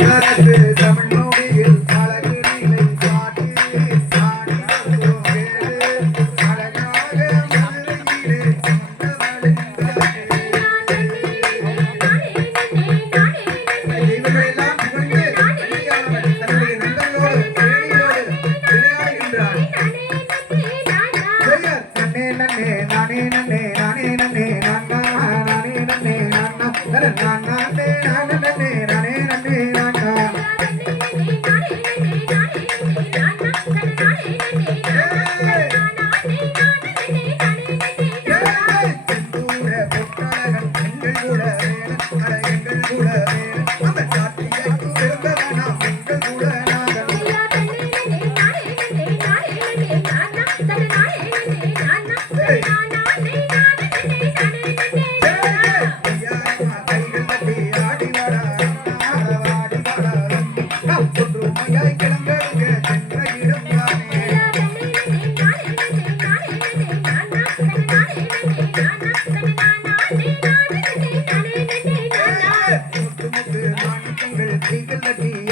சங்கரத்து தமிழ் முத்து முத்து கைகள்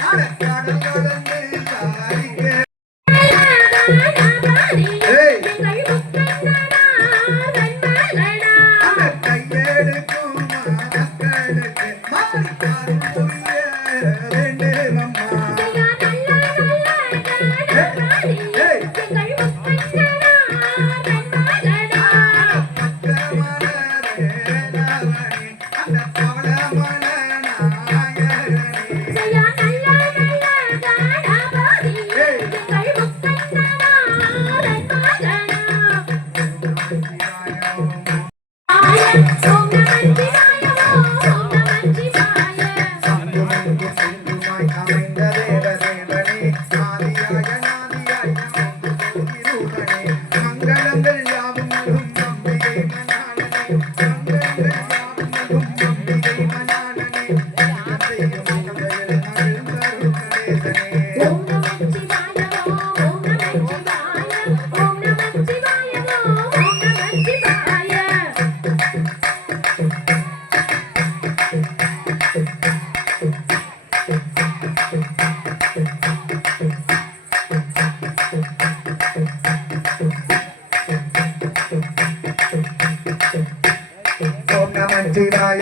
கடல் கடல்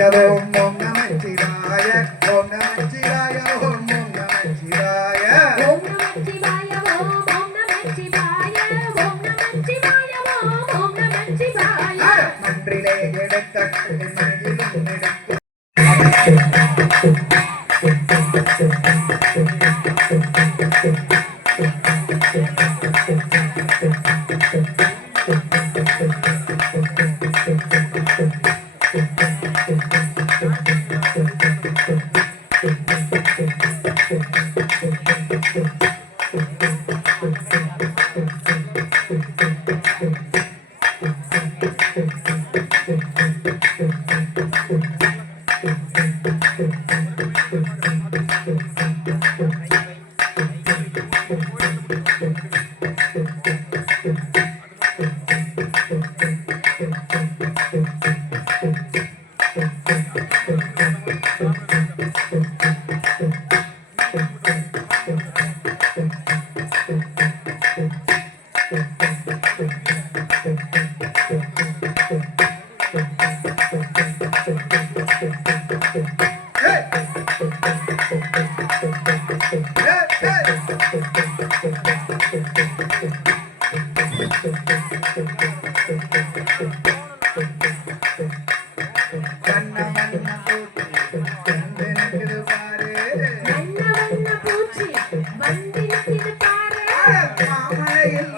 I don't know. Thank you. மாமலையில்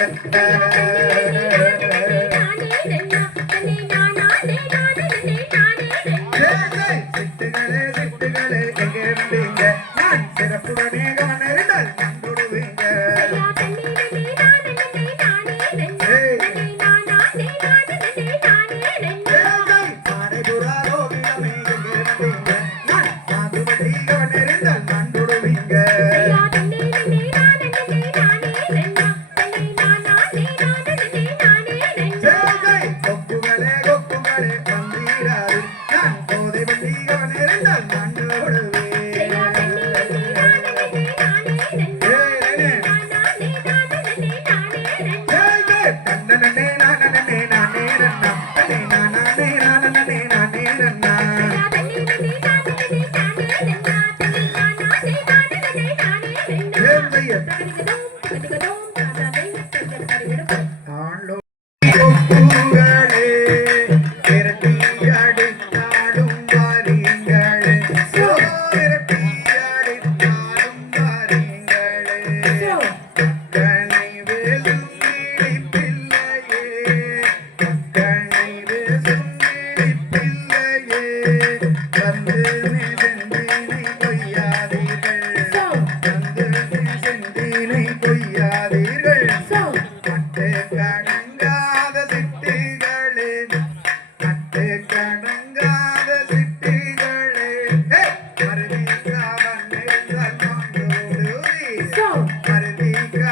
தொடுவீங்க ஏழை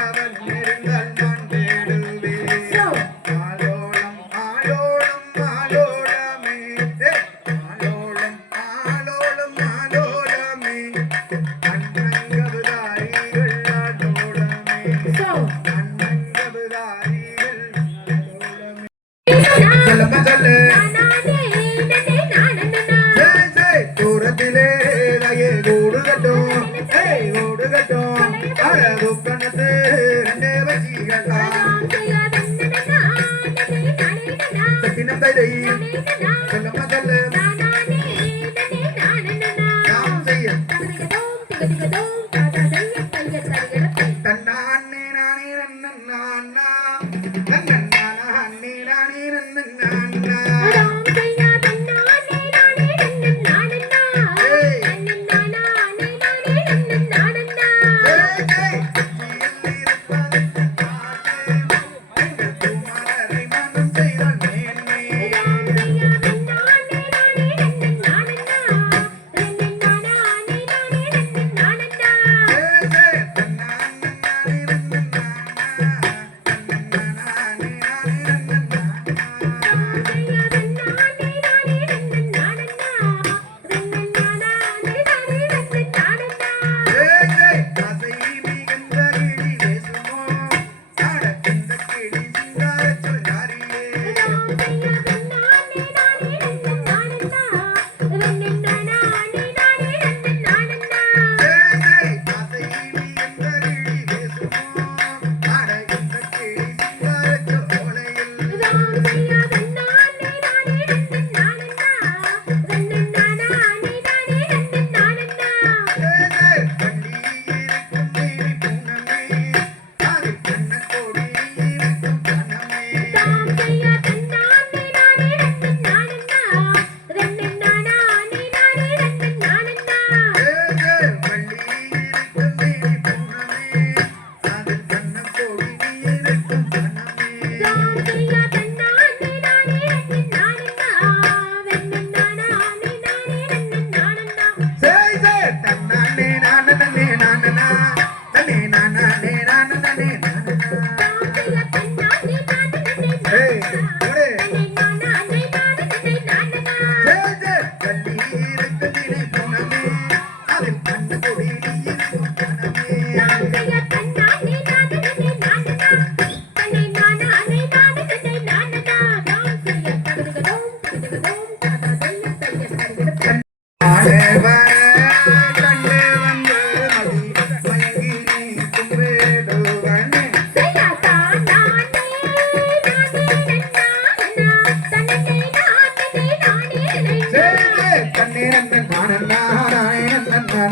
மருதி செய்ய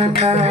Okay.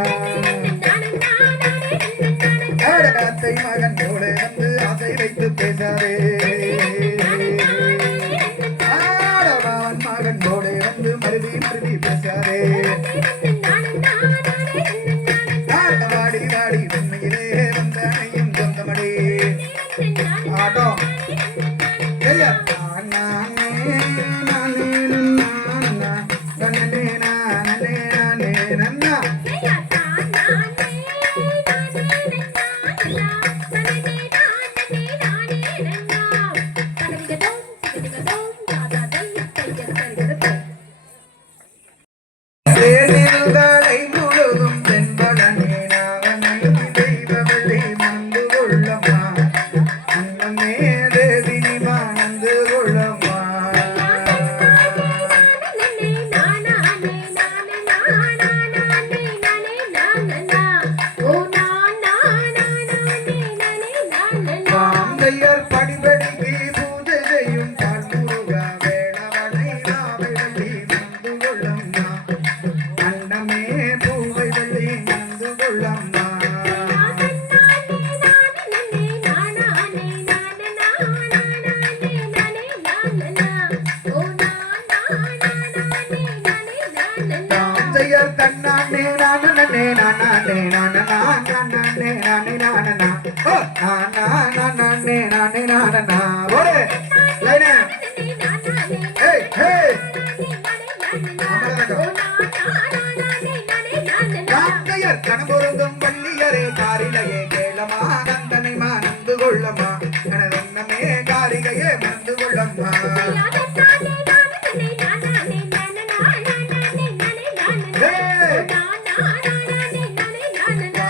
கணபொருந்தும் பள்ளியரே காரிலையே கேளமா நந்தனை மா நந்து கொள்ளம்மா கணவன்னமே காரிகையே மந்து கொள்ளம்மா.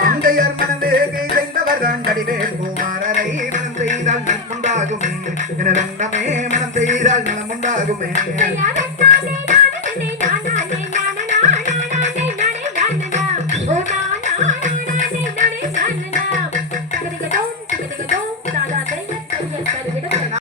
தந்தையார் மனந்தே கைந்தவர்தான் கடிவேல். குமாரரை என ரங்கமே மனம் செய்தால் நலமுண்டாகுமே.